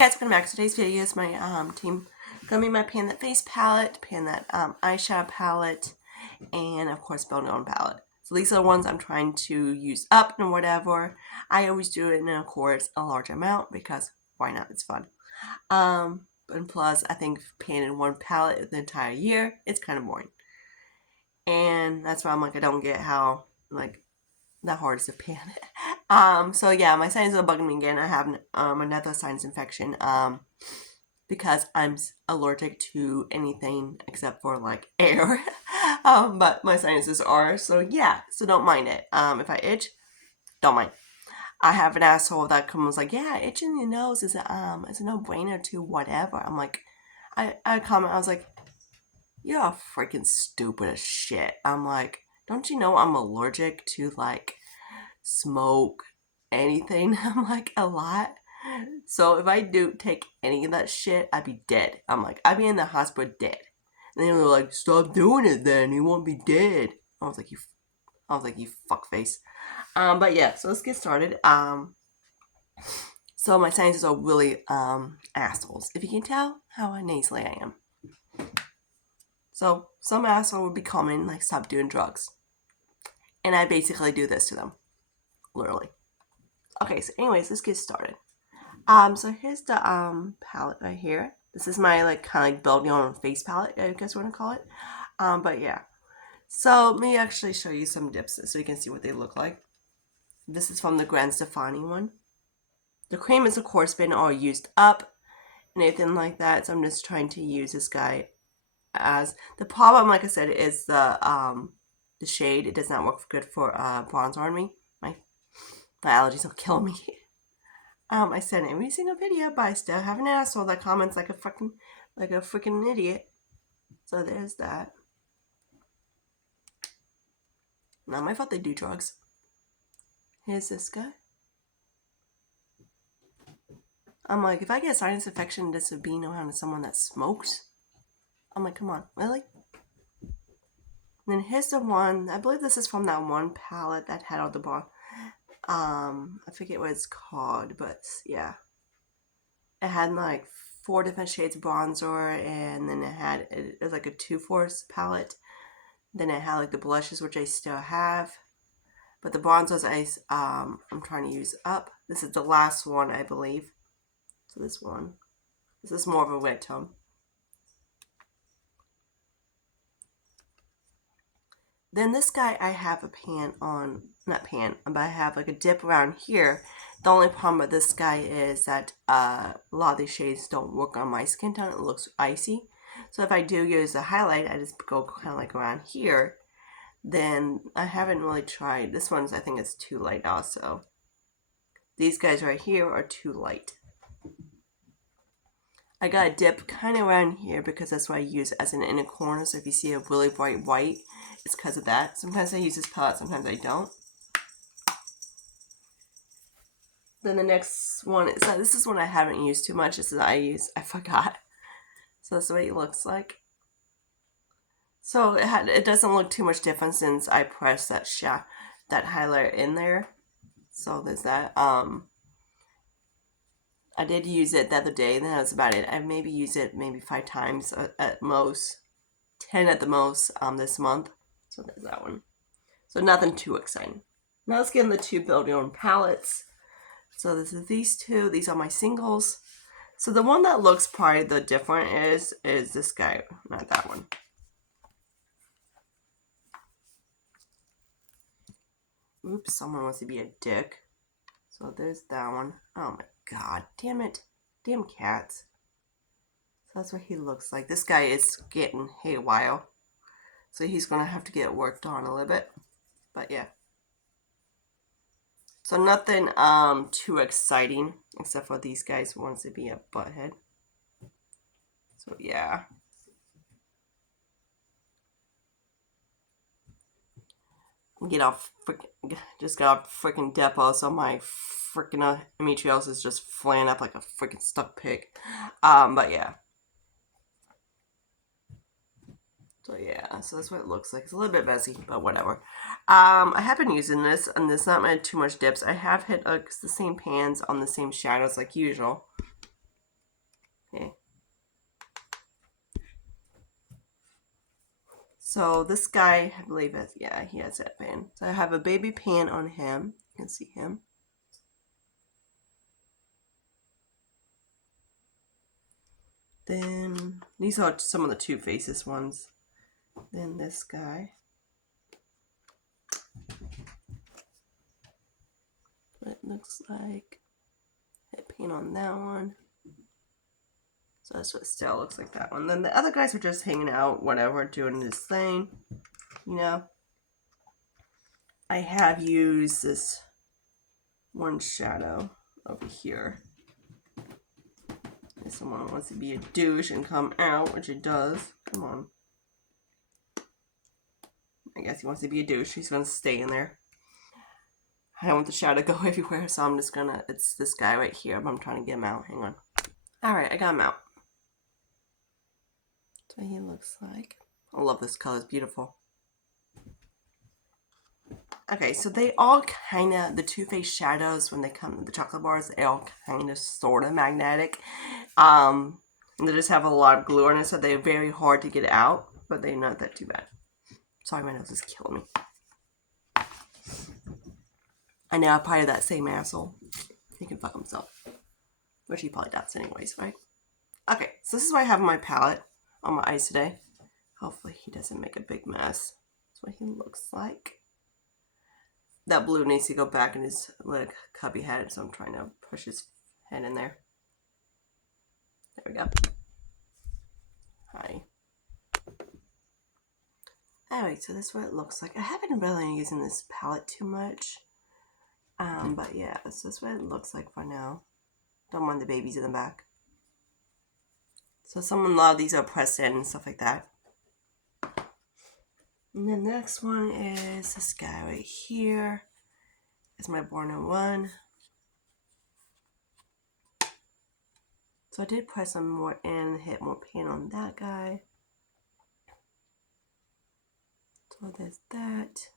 Guys, welcome back to today's video. Is my team gonna be my Pan That Face palette, Pan That eyeshadow palette, and of course Building On palette. So these are the ones I'm trying to use up and whatever. I always do it in, of course, a large amount because why not? It's fun. And plus, I think panning one palette the entire year, it's kind of boring. And that's why I'm like, I don't get how like that hard is to pan it. So yeah, my sinus are bugging me again. I have another sinus infection. Because I'm allergic to anything except for like air. But my sinuses are, so yeah. So don't mind it. If I itch, don't mind. I have an asshole that comes like, yeah, itching your nose is a no-brainer to whatever. I'm like, I comment, I was like, you're freaking stupid as shit. I'm like, don't you know I'm allergic to like smoke, anything? I'm like, a lot. So if I do take any of that shit, I'd be dead. I'm like, I'd be in the hospital dead. And they were like, stop doing it then, you won't be dead. I was like, you fuckface. But yeah, so let's get started. So my sinuses are really assholes. If you can tell how nasally I am. So some asshole would be coming like, stop doing drugs. And I basically do this to them. Literally. Okay, so anyways, let's get started. So here's the palette right here. This is my like kind of like Building On face palette, I guess you want to call it. But yeah. So let me actually show you some dips so you can see what they look like. This is from the Gwen Stefani one. The cream is of course been all used up and anything like that. So I'm just trying to use this guy as the problem, like I said, is the shade. It does not work good for bronzer on me. My allergies will kill me. I said in every single video, but I still have an asshole that comments like a freaking idiot. So there's that. Not my fault they do drugs. Here's this guy. I'm like, if I get a sinus infection, this would be around someone that smokes. I'm like, come on, really? And then here's the one, I believe this is from that one palette that had all the bar. I forget what it's called, but yeah. It had like 4 different shades of bronzer, and then it was like a 2-force palette. Then it had like the blushes, which I still have. But the bronzers I'm trying to use up. This is the last one, I believe. So this one. This is more of a wet tone. Then this guy, I have a pan on, not pan, but I have like a dip around here. The only problem with this guy is that a lot of these shades don't work on my skin tone. It looks icy. So if I do use a highlight, I just go kind of like around here. Then I haven't really tried. This one's, I think it's too light also. These guys right here are too light. I got a dip kind of around here because that's what I use as an inner corner. So if you see a really bright white, it's because of that. Sometimes I use this palette, sometimes I don't. Then the next one, so this is one I haven't used too much. This is I forgot. So that's the way it looks like. So it doesn't look too much different since I pressed that highlighter in there. So there's that. I did use it the other day, and that was about it. I maybe used it maybe 5 times at most, 10 at the most this month. So there's that one. So nothing too exciting. Now let's get in the 2 Building On palettes. So this is these 2. These are my singles. So the one that looks probably the different is this guy, not that one. Oops, someone wants to be a dick. So there's that one. Oh my god, damn it. Damn cats. So that's what he looks like. This guy is getting haywire. So he's going to have to get worked on a little bit. But yeah. So nothing too exciting, except for these guys who wants to be a butthead. So yeah. Just got off freaking depot, so my freaking endometriosis is just flaring up like a freaking stuck pig. But yeah. So yeah, so that's what it looks like. It's a little bit messy, but whatever. I have been using this, and there's not too much dips. I have hit the same pans on the same shadows like usual. So this guy, I believe it, yeah, he has that pan. So I have a baby pan on him. You can see him. Then these are some of the Too Faced ones. Then this guy. What it looks like. Hit paint on that one. So that's what Stella looks like, that one. Then the other guys are just hanging out, whatever, doing this thing. You know. I have used this one shadow over here. If someone wants to be a douche and come out, which it does. Come on. I guess he wants to be a douche. He's going to stay in there. I don't want the shadow to go everywhere, so I'm just going to... It's this guy right here, but I'm trying to get him out. Hang on. Alright, I got him out. That's what he looks like. I love this color. It's beautiful. Okay, so they all kind of... The Too Faced shadows, when they come... The chocolate bars, they all kind of sort of magnetic. And they just have a lot of glue on it, so they're very hard to get out. But they're not that too bad. Sorry, my nose is killing me. I know I'm probably that same asshole. He can fuck himself. Which he probably does anyways, right? Okay, so this is what I have on my palette on my eyes today. Hopefully he doesn't make a big mess. That's what he looks like. That blue needs to go back in his little cubby head, so I'm trying to push his head in there. There we go. Hi. Alright, so that's what it looks like. I haven't really been using this palette too much. But yeah, so that's what it looks like for now. Don't mind the babies in the back. So some of these are pressed in and stuff like that. And then the next one is this guy right here. It's my Born-in-One. So I did press some more in, hit more paint on that guy. So there's that.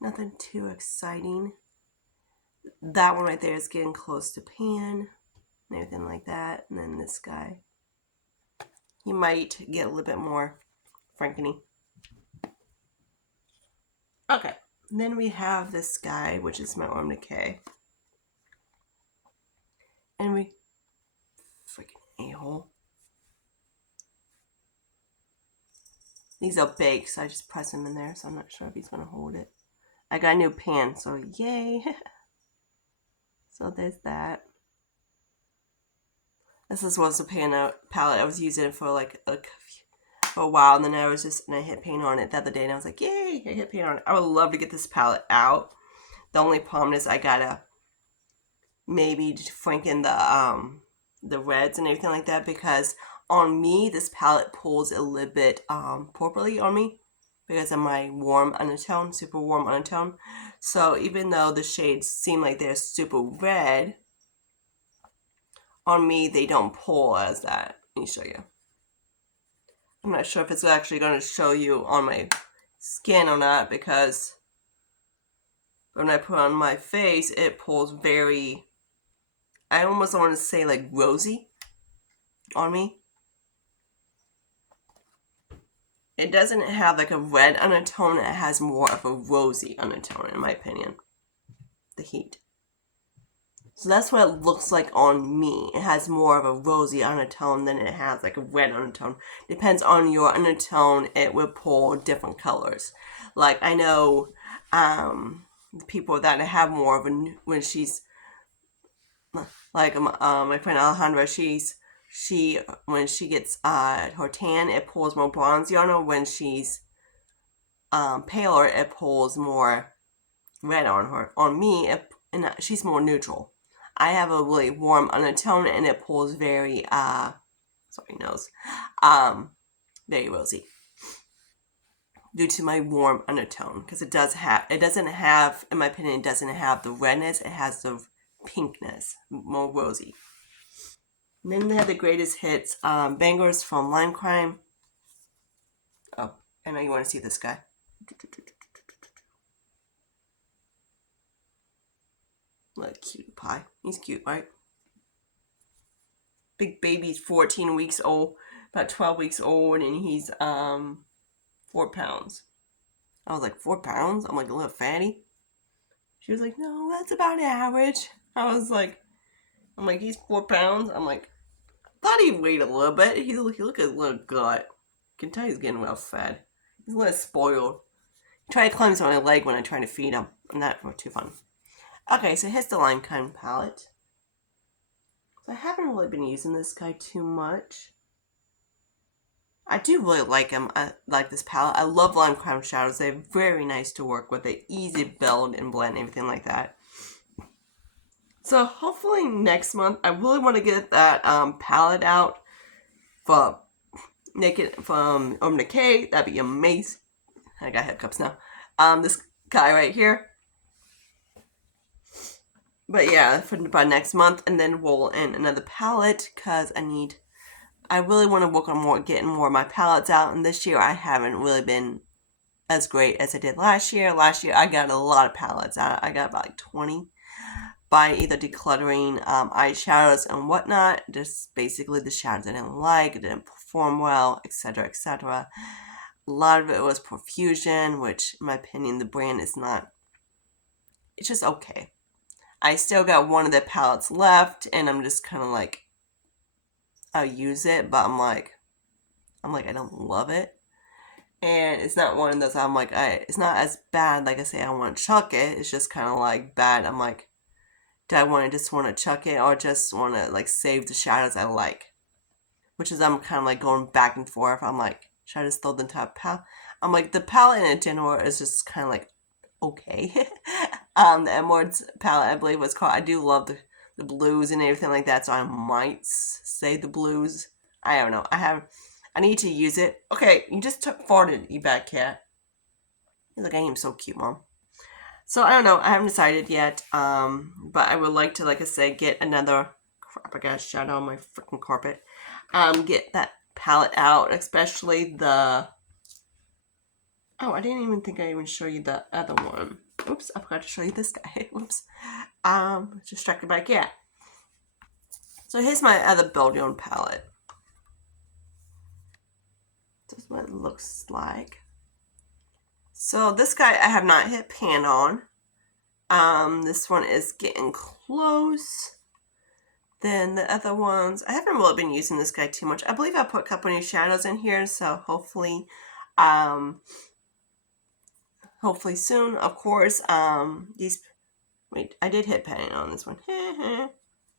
Nothing too exciting. That one right there is getting close to pan and everything like that. And then this guy, he might get a little bit more Frankeny. Okay, and then we have this guy, which is my Orm Decay. And we, freaking a-hole. These are big, so I just press him in there, so I'm not sure if he's going to hold it. I got a new pan, so yay. So there's that. This was a pan palette. I was using it for like for a while, and then I hit paint on it the other day, and I was like, yay, I hit paint on it. I would love to get this palette out. The only problem is I gotta maybe franken the reds and everything like that, because on me, this palette pulls a little bit purpley on me because of my warm undertone, super warm undertone. So even though the shades seem like they're super red, on me, they don't pull as that. Let me show you. I'm not sure if it's actually going to show you on my skin or not, because when I put it on my face, it pulls very, I almost want to say like rosy on me. It doesn't have like a red undertone, it has more of a rosy undertone in my opinion. The heat. So that's what it looks like on me. It has more of a rosy undertone than it has like a red undertone. Depends on your undertone, it will pull different colors. Like I know people that have more of a, when she's like my friend Alejandra, when she gets her tan, it pulls more bronzy on her. When she's paler, it pulls more red on her. On me, she's more neutral. I have a really warm undertone, and it pulls very sorry nose, very rosy due to my warm undertone, because it doesn't have, in my opinion, it doesn't have the redness. It has the pinkness, more rosy. And then they have the greatest hits, bangers from Lime Crime. Oh, I know you want to see this guy. Look, cutie pie. He's cute, right? Big baby's 14 weeks old, about 12 weeks old, and he's 4 pounds. I was like, 4 pounds? I'm like, a little fatty? She was like, no, that's about average. I'm like, he's 4 pounds? I'm like, thought he weighed a little bit. He looked a little gut. I can tell he's getting well fed. He's a little spoiled. He tried to climb on my leg when I tried to feed him. Not too fun. Okay, so here's the Lime Crime palette. So I haven't really been using this guy too much. I do really like him. I like this palette. I love Lime Crime shadows. They're very nice to work with. They're easy to build and blend, everything like that. So hopefully next month, I really want to get that palette out from Urban Decay. That'd be amazing. I got hiccups now. This guy right here. But yeah, by next month, and then roll in another palette because I really want to work on getting more of my palettes out. And this year I haven't really been as great as I did last year. Last year I got a lot of palettes out. I got about like 20 by either decluttering eyeshadows and whatnot. Just basically the shadows I didn't like, it didn't perform well, etc., etc. A lot of it was Profusion, which in my opinion the brand is not. It's just okay. I still got one of the palettes left, and I'm just kind of like, I'll use it, but I'm like, I don't love it. And it's not one of those, I'm like, it's not as bad, like I say, I don't want to chuck it. It's just kind of like bad. I'm like, do I just want to chuck it, or just want to like save the shadows I like? Which is, I'm kind of like going back and forth. I'm like, should I just throw the entire palette? I'm like, the palette in general is just kind of like, okay. The Emeralds palette, I believe was called. I do love the blues and everything like that, so I might say the blues. I don't know. I need to use it. Okay, you just farted, you bad cat. He's like, I am so cute, Mom. So I don't know. I haven't decided yet. But I would like to, like I said, get another. Crap! I got a shadow on my freaking carpet. Get that palette out, especially the. Oh, I didn't even think I even show you the other one. Oops, I forgot to show you this guy. Whoops. Distracted by a cat. So here's my other Build Your Own palette. This is what it looks like. So this guy I have not hit pan on. This one is getting close. Then the other ones, I haven't really been using this guy too much. I believe I put a couple new shadows in here, so hopefully soon. Of course, wait, I did hit pan on this one.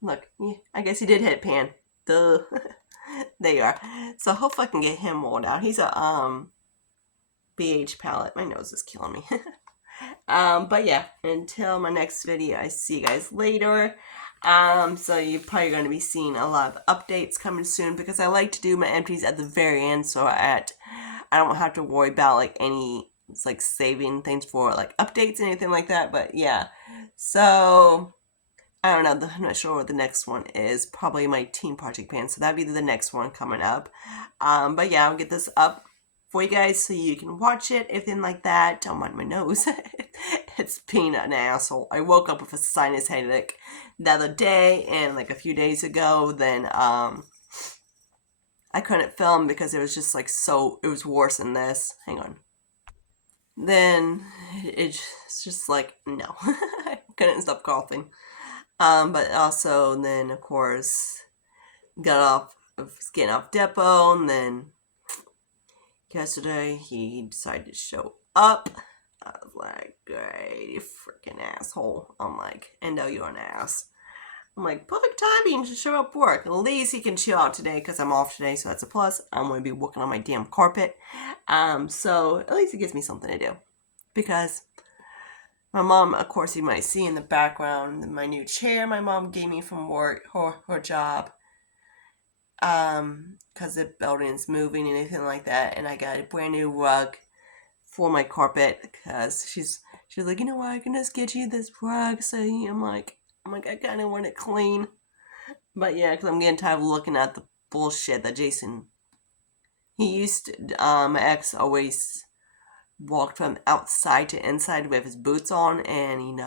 Look, I guess he did hit pan. Duh. There you are. So hopefully I can get him rolled out. He's a BH palette. My nose is killing me. But yeah, until my next video, I see you guys later. So you're probably going to be seeing a lot of updates coming soon, because I like to do my empties at the very end, so I don't have to worry about like it's like saving things for like updates and anything like that. But yeah, so I don't know, I'm not sure what the next one is. Probably my Team Project Pan, so that'd be the next one coming up. But yeah, I'll get this up for you guys so you can watch it, everything like that. Don't mind my nose. It's being an asshole. I woke up with a sinus headache the other day, and like a few days ago, then I couldn't film because it was just like it was worse than this. Hang on. Then it's just like, no. I couldn't stop coughing. But also then, of course, getting off depot, and then yesterday he decided to show up. I was like, great, you freaking asshole. I'm like, Endo, you're an ass. I'm like, perfect timing to show up work. At least he can chill out today because I'm off today, so that's a plus. I'm going to be working on my damn carpet. So at least it gives me something to do. Because my mom, of course, you might see in the background, my new chair my mom gave me from work, her job. Because the building's moving and anything like that. And I got a brand new rug for my carpet, because she's like, you know what, I can just get you this rug. So I'm like, I kind of want it clean. But yeah, because I'm getting tired of looking at the bullshit that Jason, my ex always walked from outside to inside with his boots on, and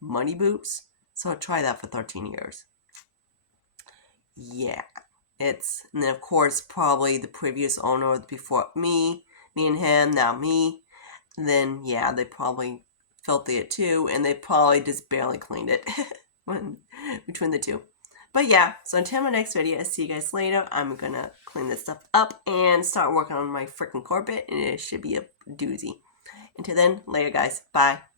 money boots. So I tried that for 13 years. Yeah. And then of course probably the previous owner before me me and him, now me, then yeah, they probably filthy it too, and they probably just barely cleaned it between the two. But yeah, so until my next video, I'll see you guys later. I'm gonna clean this stuff up and start working on my freaking carpet, and it should be a doozy. Until then, later guys. Bye.